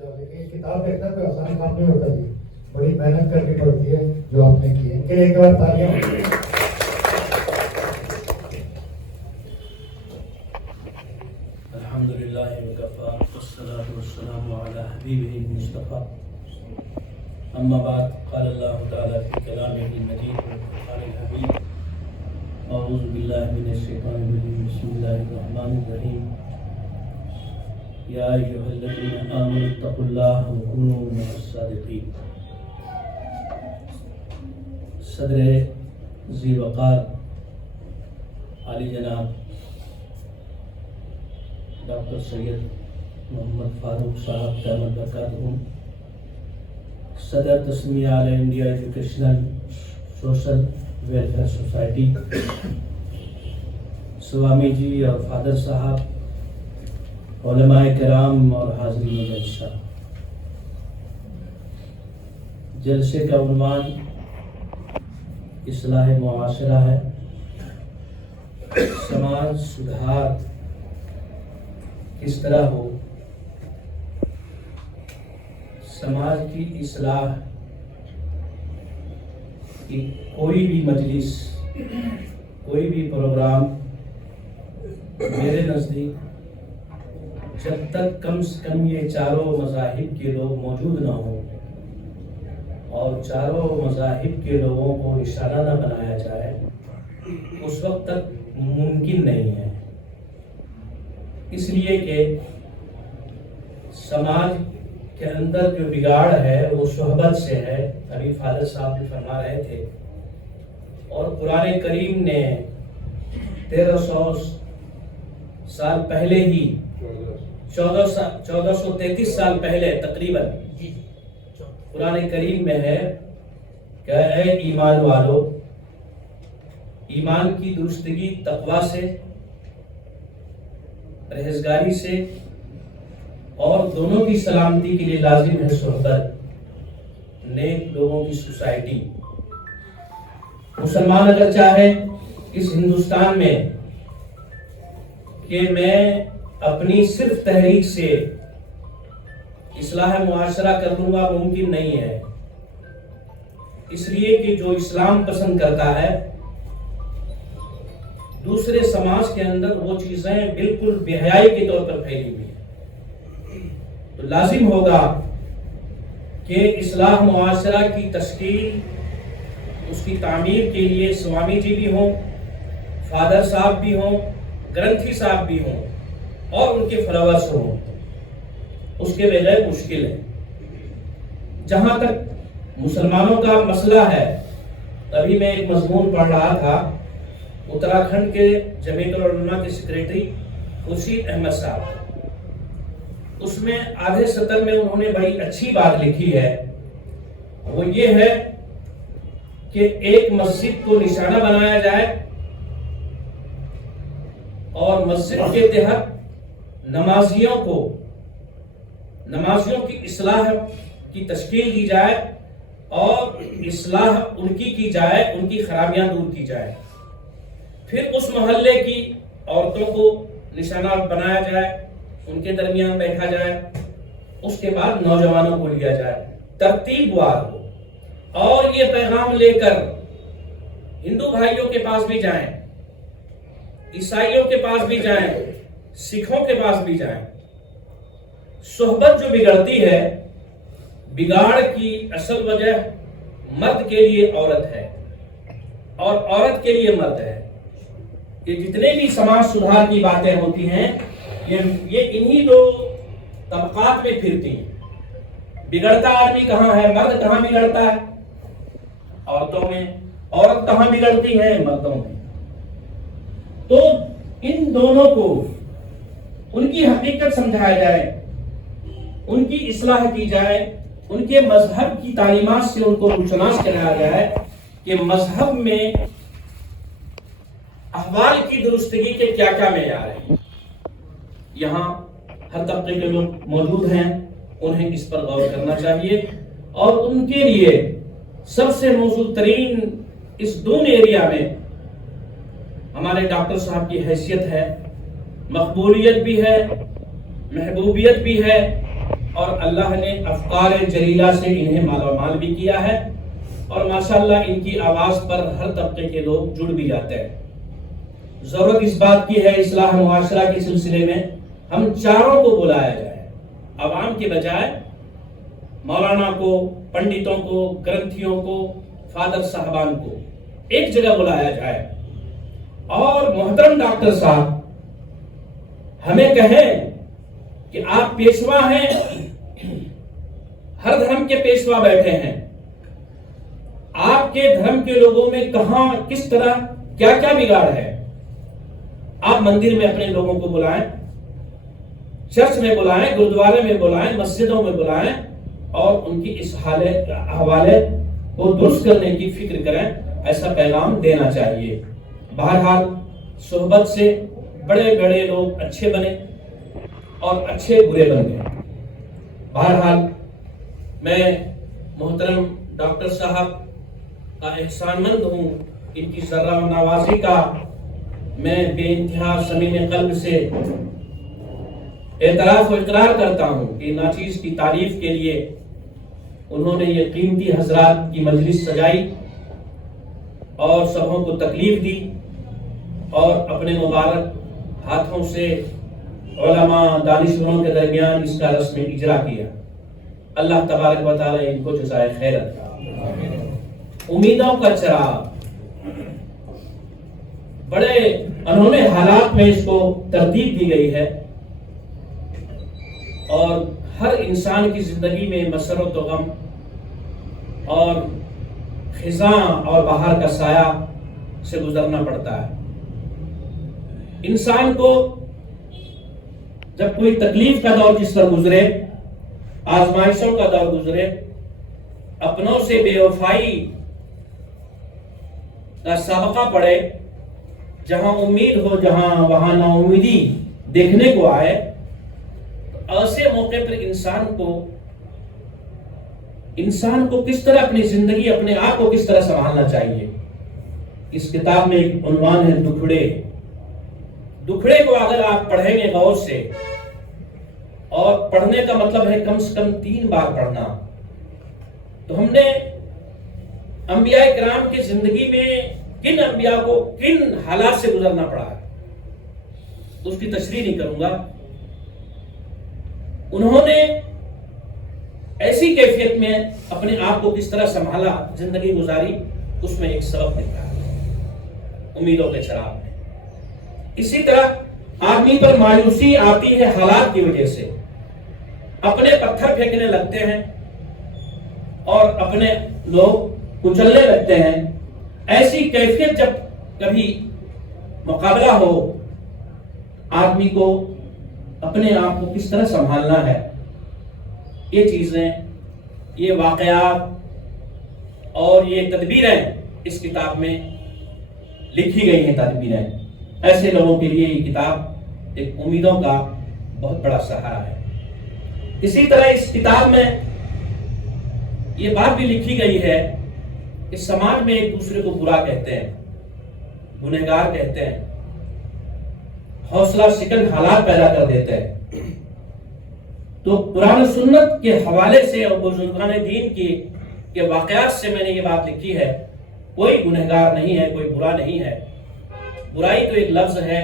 ایک کتاب دیکھنا کوئی آسان کام نہیں ہوتا جی، بڑی محنت کرنی پڑتی ہے جو آپ نے کی ہے، ان کے لیے ایک بار تالیاں۔ الحمد للہ وکفیٰ والصلاة والسلام علی حبیبہ المصطفیٰ، اما بعد، قال اللہ تعالیٰ فی کلامہ المجید والفرقان الحمید، اعوذ باللہ من الشیطان الرجیم، بسم اللہ الرحمن الرحیم، یا ایھا الذین آمنوا اتقوا اللہ وکونوا مع الصادقین۔ صدر ذی وقار عالی جناب ڈاکٹر سید محمد فاروق صاحب دامت برکاتہم، صدر تسمیہ all India educational social welfare society Swami ji اور فادر صاحب، علماء کرام اور حاضرین جلسہ، جلسے کا عنوان اصلاح معاشرہ ہے۔ سماج سدھار کس طرح ہو، سماج کی اصلاح کی کوئی بھی مجلس، کوئی بھی پروگرام میرے نزدیک جب تک کم سے کم یہ چاروں مذاہب کے لوگ موجود نہ ہوں اور چاروں مذاہب کے لوگوں کو نشانہ نہ بنایا جائے، اس وقت تک ممکن نہیں ہے۔ اس لیے کہ سماج کے اندر جو بگاڑ ہے وہ صحبت سے ہے، ابھی فادر صاحب بھی فرما رہے تھے، اور قرآن کریم نے 1300 سال پہلے ہی 1433 سال پہلے تقریباً قرآن کریم میں ہے کہ اے ایمان والو، ایمان کی درستگی تقوی سے، پرہیزگاری سے، اور دونوں کی سلامتی کے لیے لازم ہے صحبت، نیک لوگوں کی سوسائٹی۔ مسلمان اگر چاہے اس ہندوستان میں کہ میں اپنی صرف تحریک سے اصلاح معاشرہ کر لوں گا، ممکن نہیں ہے، اس لیے کہ جو اسلام پسند کرتا ہے دوسرے سماج کے اندر وہ چیزیں بالکل بے حیائی کے طور پر پھیلی ہوئی ہیں، تو لازم ہوگا کہ اصلاح معاشرہ کی تشکیل، اس کی تعمیر کے لیے سوامی جی بھی ہوں، فادر صاحب بھی ہوں، گرنتھی صاحب بھی ہوں، اور ان کے فالوورز ہوں، اس کے بغیر مشکل ہے۔ جہاں تک مسلمانوں کا مسئلہ ہے، ابھی میں ایک مضمون پڑھ رہا تھا اتراکھنڈ کے جمعیت العلماء کے سیکریٹری خورشید احمد صاحب، اس میں آدھے سطر میں انہوں نے بڑی اچھی بات لکھی ہے، وہ یہ ہے کہ ایک مسجد کو نشانہ بنایا جائے اور مسجد کے تحت نمازیوں کی اصلاح کی تشکیل دی جائے اور اصلاح ان کی جائے، ان کی خرابیاں دور کی جائے، پھر اس محلے کی عورتوں کو نشانہ بنایا جائے، ان کے درمیان بیٹھا جائے، اس کے بعد نوجوانوں کو لیا جائے، ترتیب وار ہو، اور یہ پیغام لے کر ہندو بھائیوں کے پاس بھی جائیں، عیسائیوں کے پاس بھی جائیں، سکھوں کے پاس بھی جائیں۔ صحبت جو بگڑتی ہے، بگاڑ کی اصل وجہ مرد کے لیے عورت ہے اور عورت کے لیے مرد ہے۔ یہ جتنے بھی سماج سدھار کی باتیں ہوتی ہیں یہ انہی دو طبقات میں پھرتی ہیں۔ بگڑتا آدمی کہاں ہے؟ مرد کہاں بگڑتا ہے؟ عورتوں میں۔ عورت کہاں بگڑتی ہے؟ مردوں میں۔ تو ان دونوں کو ان کی حقیقت سمجھایا جائے، ان کی اصلاح کی جائے، ان کے مذہب کی تعلیمات سے ان کو روشناس کرایا جائے کہ مذہب میں احوال کی درستگی کے کیا کیا معیار ہیں۔ یہاں ہر طبقے کے لوگ موجود ہیں، انہیں اس پر غور کرنا چاہیے، اور ان کے لیے سب سے موزوں ترین اس دون ایریا میں ہمارے ڈاکٹر صاحب کی حیثیت ہے، مقبولیت بھی ہے، محبوبیت بھی ہے، اور اللہ نے افکار جلیلہ سے انہیں مال و مال بھی کیا ہے، اور ماشاءاللہ ان کی آواز پر ہر طبقے کے لوگ جڑ بھی جاتے ہیں۔ ضرورت اس بات کی ہے اصلاح معاشرہ کے سلسلے میں ہم چاروں کو بلایا جائے، عوام کے بجائے مولانا کو، پنڈتوں کو، گرنتھیوں کو، فادر صاحبان کو ایک جگہ بلایا جائے، اور محترم ڈاکٹر صاحب ہمیں کہیں کہ آپ پیشوا ہیں، ہر دھرم کے پیشوا بیٹھے ہیں، آپ کے دھرم کے لوگوں میں کہاں کس طرح کیا کیا بگاڑ ہے، آپ مندر میں اپنے لوگوں کو بلائیں، چرچ میں بلائیں، گرودوارے میں بلائیں، مسجدوں میں بلائیں، اور ان کی اس حوالے کو درست کرنے کی فکر کریں، ایسا پیغام دینا چاہیے۔ بہرحال صحبت سے بڑے بڑے لوگ اچھے بنے اور اچھے برے بن گئے۔ بہرحال میں محترم ڈاکٹر صاحب کا احسان مند ہوں، ان کی ذرہ نوازی کا میں بے انتہا صمیم قلب سے اعتراف و اقرار کرتا ہوں کہ ناچیز کی تعریف کے لیے انہوں نے یہ قیمتی حضرات کی مجلس سجائی اور سبوں کو تکلیف دی، اور اپنے مبارک ہاتھوں سے علماء دانشوروں کے درمیان اس کا رسم اجرا کیا۔ اللہ تبارک و تعالی ان کو جزائے خیر عطا۔ امیدوں کا چراغ، بڑے انہونے حالات میں اس کو ترتیب دی گئی ہے، اور ہر انسان کی زندگی میں مسرت و غم اور خزاں اور بہار کا سایہ سے گزرنا پڑتا ہے۔ انسان کو جب کوئی تکلیف کا دور جس پر گزرے، آزمائشوں کا دور گزرے، اپنوں سے بے وفائی کا سابقہ پڑے، جہاں امید ہو جہاں وہاں نا امیدی دیکھنے کو آئے، تو ایسے موقع پر انسان کو کس طرح اپنی زندگی، اپنے آپ کو کس طرح سنبھالنا چاہیے۔ اس کتاب میں ایک عنوان ہے دکھڑے۔ دکھڑے کو اگر آپ پڑھیں گے غور سے، اور پڑھنے کا مطلب ہے کم سے کم 3 بار پڑھنا، تو ہم نے انبیاء کرام کی زندگی میں کن انبیاء کو کن حالات سے گزرنا پڑا ہے، اس کی تشریح نہیں کروں گا۔ انہوں نے ایسی کیفیت میں اپنے آپ کو کس طرح سنبھالا، زندگی گزاری، اس میں ایک سبق ملتا ہے امیدوں کے چراغ میں۔ اسی طرح آدمی پر مایوسی آتی ہے حالات کی وجہ سے، اپنے پتھر پھینکنے لگتے ہیں اور اپنے لوگ کچلنے لگتے ہیں۔ ایسی کیفیت جب کبھی مقابلہ ہو، آدمی کو اپنے آپ کو کس طرح سنبھالنا ہے، یہ چیزیں، یہ واقعات اور یہ تدبیریں اس کتاب میں لکھی گئی ہیں۔ تدبیریں ایسے لوگوں کے لیے یہ کتاب ایک امیدوں کا بہت بڑا سہارا ہے۔ اسی طرح اس کتاب میں یہ بات بھی لکھی گئی ہے کہ سماج میں ایک دوسرے کو برا کہتے ہیں، گنہگار کہتے ہیں، حوصلہ شکن حالات پیدا کر دیتے ہیں۔ تو قرآن و سنت کے حوالے سے اور بزرگان دین کے واقعات سے میں نے یہ بات لکھی ہے، کوئی گنہگار نہیں ہے، کوئی برا نہیں ہے۔ برائی تو ایک لفظ ہے،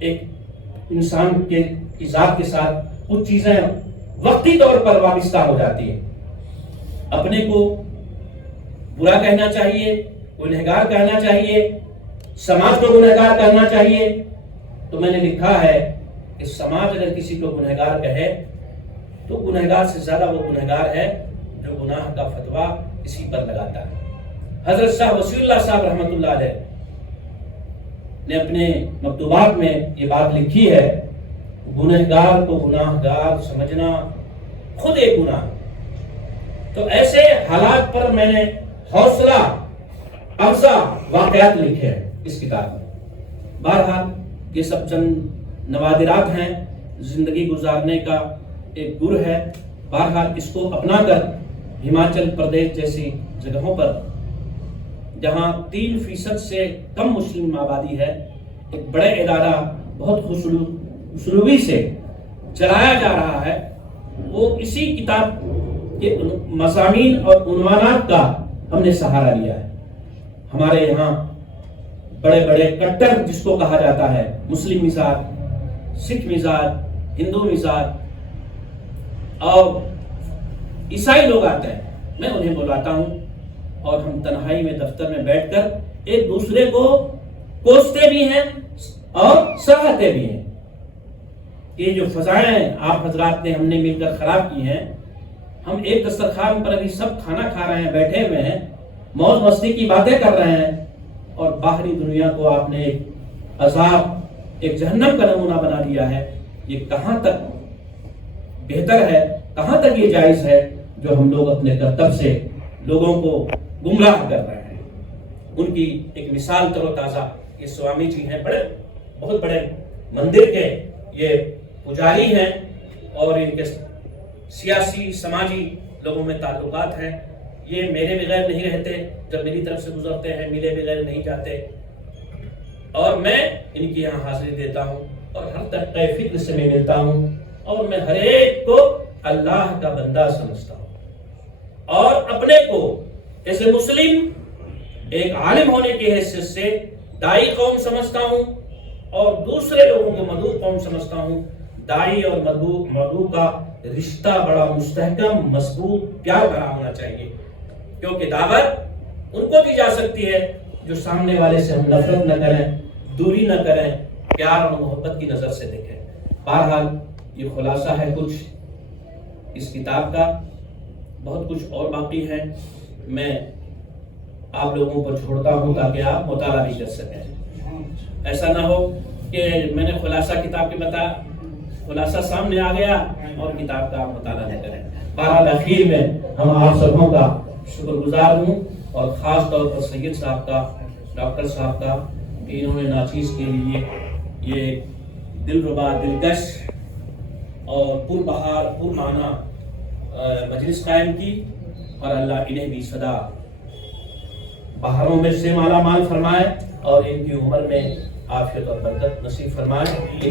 ایک انسان کی ذات کے ساتھ کچھ چیزیں وقتی طور پر وابستہ ہو جاتی ہیں۔ اپنے کو برا کہنا چاہیے، گنہگار کہنا چاہیے، سماج کو گنہگار کہنا چاہیے۔ تو میں نے لکھا ہے کہ سماج اگر کسی کو گنہگار کہے تو گنہگار سے زیادہ وہ گنہگار ہے جو گناہ کا فتویٰ اسی پر لگاتا ہے۔ حضرت شاہ وصی اللہ صاحب رحمۃ اللہ علیہ نے اپنے مکتوبات میں یہ بات لکھی ہے، گنہگار کو گناہگار سمجھنا خود ایک گناہ۔ تو ایسے حالات پر میں نے حوصلہ افزا واقعات لکھے ہیں اس کتاب میں۔ بہرحال یہ سب چند نوادرات ہیں، زندگی گزارنے کا ایک گر ہے۔ بہرحال اس کو اپنا کر ہماچل پردیش جیسی جگہوں پر جہاں 3% سے کم مسلم آبادی ہے، ایک بڑے ادارہ بہت اسلوبی سے چلایا جا رہا ہے، وہ اسی کتاب کے مضامین اور عنوانات کا ہم نے سہارا لیا ہے. ہمارے یہاں بڑے بڑے کٹر جس کو کہا جاتا ہے، مسلم مزاج، سکھ مزاج، ہندو مزاج اور عیسائی لوگ آتے ہیں. میں انہیں بلاتا ہوں اور ہم تنہائی میں دفتر میں بیٹھ کر ایک دوسرے کو کوستے بھی ہیں اور سراہتے بھی ہیں. یہ جو فضائیں آپ حضرات نے ہم نے مل کر خراب کی ہیں، ہم ایک دسترخوان پر ابھی سب کھانا کھا رہے ہیں، بیٹھے ہوئے ہیں، موج مستی کی باتیں کر رہے ہیں، اور باہری دنیا کو آپ نے ایک عذاب، ایک جہنم کا نمونہ بنا دیا ہے. یہ کہاں تک بہتر ہے، کہاں تک یہ جائز ہے جو ہم لوگ اپنے کرتب سے لوگوں کو گمراہ کر رہے ہیں. ان کی ایک مثال تر و تازہ یہ سوامی جی ہیں، بہت بڑے مندر کے یہ پجاری ہیں اور ان کے سیاسی سماجی لوگوں میں تعلقات ہیں. یہ میرے بغیر نہیں رہتے، جب میری طرف سے گزرتے ہیں ملے بغیر نہیں جاتے، اور میں ان کی یہاں حاضری دیتا ہوں اور ہر طبقہ فکر سے میں ملتا ہوں، اور میں ہر ایک کو اللہ کا بندہ سمجھتا ہوں، اور اپنے کو جیسے مسلم ایک عالم ہونے کی حیثیت سے دائی قوم سمجھتا ہوں، اور دوسرے لوگوں کو مدعو قوم سمجھتا ہوں. دائی اور مدعو کا رشتہ بڑا مستحکم، مضبوط، پیار بھرا ہونا چاہیے، کیونکہ دعوت ان کو دی جا سکتی ہے جو سامنے والے سے ہم نفرت نہ کریں، دوری نہ کریں، پیار اور محبت کی نظر سے دیکھیں. بہرحال یہ خلاصہ ہے کچھ اس کتاب کا، بہت کچھ اور باقی ہے. میں آپ لوگوں پر چھوڑتا ہوں تاکہ آپ مطالعہ بھی کر سکیں. ایسا نہ ہو کہ میں نے خلاصہ کتاب کے بتایا، خلاصہ سامنے آ گیا اور کتاب کا آپ مطالعہ نہ کریں. بہرحال اخیر میں ہم آپ سبوں کا شکر گزار ہوں، اور خاص طور پر سید صاحب کا، ڈاکٹر صاحب کا، کہ انہوں نے ناچیز کے لیے یہ دلربا، دلکش اور پر بہار، پر معنی مجلس قائم کی، اور اللہ انہیں بھی سدا بہاروں میں سے مالا مال فرمائے اور ان کی عمر میں عافیت اور برکت نصیب فرمائے.